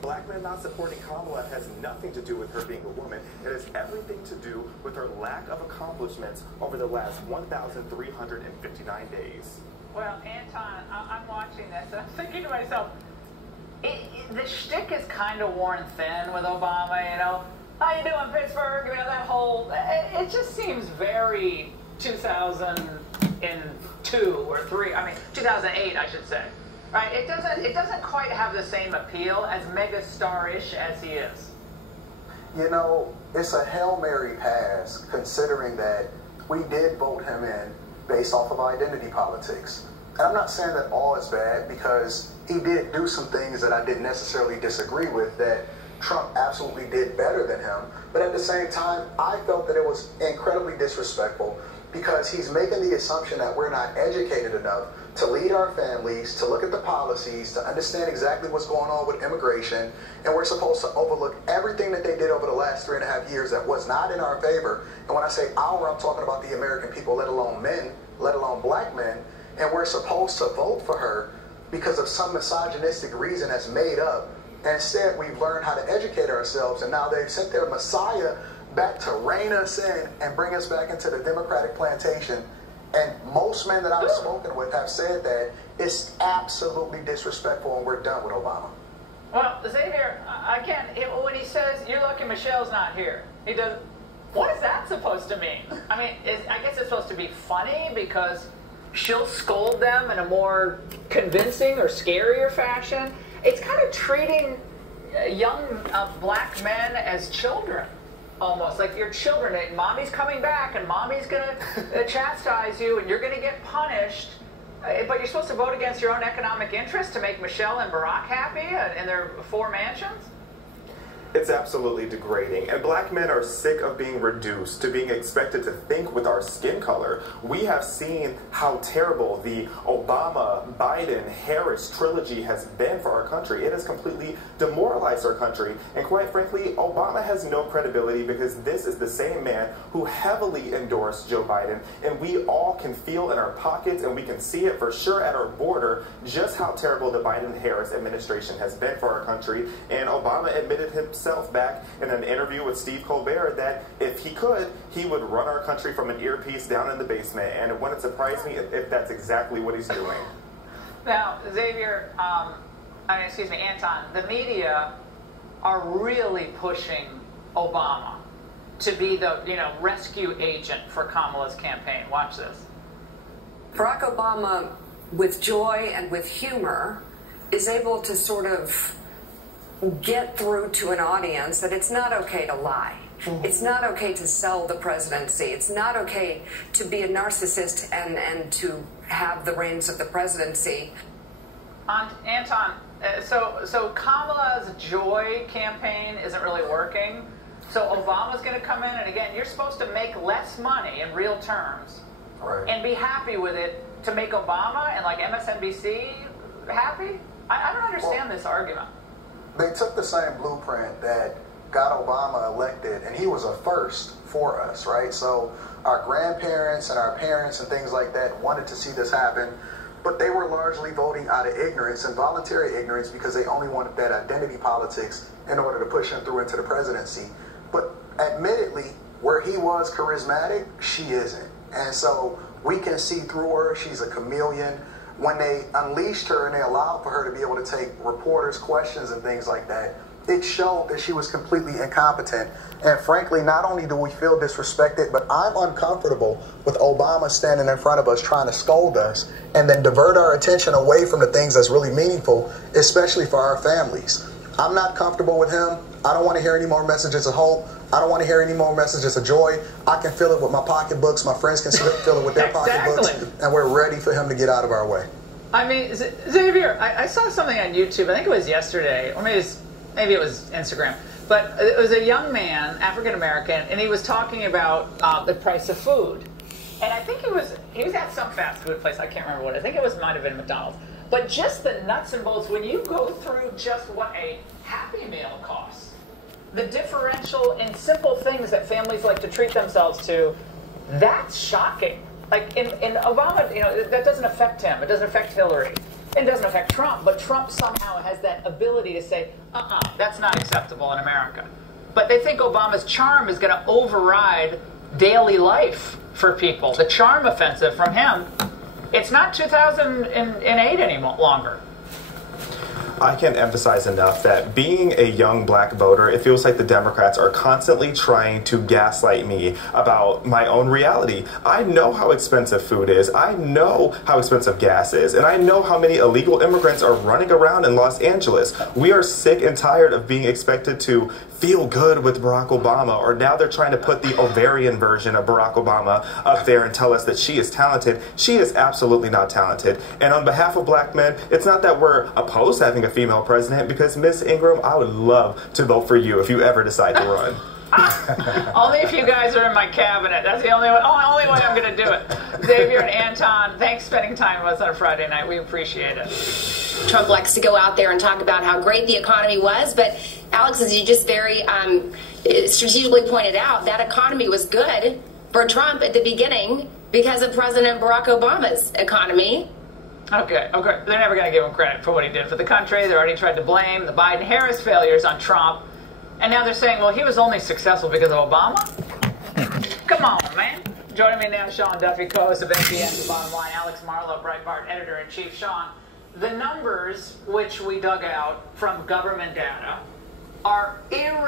Black men not supporting Kamala has nothing to do with her being a woman. It has everything to do with her lack of accomplishments over the last 1,359 days. Well, Anton, I'm watching this and I'm thinking to myself, the shtick is kind of worn thin with Obama, you know. How you doing, Pittsburgh? You know, that whole, it just seems very 2002 or 3, I mean, 2008, I should say. Right? It doesn't quite have the same appeal as megastar-ish as he is. You know, it's a Hail Mary pass considering that we did vote him in based off of identity politics. And I'm not saying that all is bad because he did do some things that I didn't necessarily disagree with that Trump absolutely did better than him. But at the same time, I felt that it was incredibly disrespectful because he's making the assumption that we're not educated enough to lead our families, to look at the policies, to understand exactly what's going on with immigration, and we're supposed to overlook everything that they did over the last 3.5 years that was not in our favor. And when I say our, I'm talking about the American people, let alone men, let alone black men, and we're supposed to vote for her because of some misogynistic reason that's made up. And instead, we've learned how to educate ourselves, and now they've sent their Messiah back to rein us in and bring us back into the Democratic plantation. And most men that I've spoken with have said that it's absolutely disrespectful and we're done with Obama. Well, Xavier, again, when he says, you're lucky Michelle's not here, he does, what is that supposed to mean? I mean, I guess it's supposed to be funny because she'll scold them in a more convincing or scarier fashion. It's kind of treating young black men as children. Almost like your children. Mommy's coming back and mommy's going to chastise you and you're going to get punished. But you're supposed to vote against your own economic interests to make Michelle and Barack happy in their 4 mansions? It's absolutely degrading, and black men are sick of being reduced to being expected to think with our skin color. We have seen how terrible the Obama, Biden, Harris trilogy has been for our country. It has completely demoralized our country, and quite frankly, Obama has no credibility because this is the same man who heavily endorsed Joe Biden, and we all can feel in our pockets, and we can see it for sure at our border, just how terrible the Biden-Harris administration has been for our country. And Obama admitted himself back in an interview with Steve Colbert that if he could, he would run our country from an earpiece down in the basement, and it wouldn't surprise me if that's exactly what he's doing. Now, Xavier, excuse me, Anton, the media are really pushing Obama to be the, rescue agent for Kamala's campaign. Watch this. Barack Obama, with joy and with humor, is able to sort of get through to an audience that it's not okay to lie. It's not okay to sell the presidency. It's not okay to be a narcissist and to have the reins of the presidency. Anton, so Kamala's joy campaign isn't really working. So Obama's going to come in, and again, you're supposed to make less money in real terms, right, and be happy with it to make Obama and like MSNBC happy? I don't understand this argument. They took the same blueprint that got Obama elected, and he was a first for us, right? So our grandparents and our parents and things like that wanted to see this happen, but they were largely voting out of ignorance and voluntary ignorance because they only wanted that identity politics in order to push him through into the presidency. But admittedly, where he was charismatic, she isn't. And so we can see through her. She's a chameleon. When they unleashed her and they allowed for her to be able to take reporters' questions and things like that, it showed that she was completely incompetent. And frankly, not only do we feel disrespected, but I'm uncomfortable with Obama standing in front of us trying to scold us and then divert our attention away from the things that's really meaningful, especially for our families. I'm not comfortable with him. I don't want to hear any more messages of hope. I don't want to hear any more messages of joy. I can feel it with my pocketbooks. My friends can feel it with their pocketbooks. And we're ready for him to get out of our way. I mean, Xavier, I saw something on YouTube. I think it was yesterday, or maybe it was Instagram. But it was a young man, African-American, and he was talking about the price of food. And I think he was at some fast food place. I can't remember what. I think it might have been McDonald's. But just the nuts and bolts, when you go through just what a Happy Meal costs, the differential in simple things that families like to treat themselves to, that's shocking. Like in Obama, that doesn't affect him. It doesn't affect Hillary. It doesn't affect Trump, but Trump somehow has that ability to say, that's not acceptable in America. But they think Obama's charm is going to override daily life for people. The charm offensive from him, it's not 2008 any longer. I can't emphasize enough that being a young black voter, it feels like the Democrats are constantly trying to gaslight me about my own reality. I know how expensive food is. I know how expensive gas is. And I know how many illegal immigrants are running around in Los Angeles. We are sick and tired of being expected to feel good with Barack Obama, or now they're trying to put the ovarian version of Barack Obama up there and tell us that she is talented. She is absolutely not talented. And on behalf of black men, it's not that we're opposed to having a female president, because Miss Ingram, I would love to vote for you if you ever decide to run. Only if you guys are in my cabinet. That's the only way I'm going to do it. Xavier and Anton, thanks for spending time with us on a Friday night. We appreciate it. Trump likes to go out there and talk about how great the economy was, but Alex, as you just very strategically pointed out, that economy was good for Trump at the beginning because of President Barack Obama's economy. Okay. They're never going to give him credit for what he did for the country. They already tried to blame the Biden-Harris failures on Trump. And now they're saying, well, he was only successful because of Obama? Come on, man. Joining me now, Sean Duffy, co-host of NPN, The Bottom Line, Alex Marlow, Breitbart editor-in-chief. Sean, the numbers which we dug out from government data are irrefutable.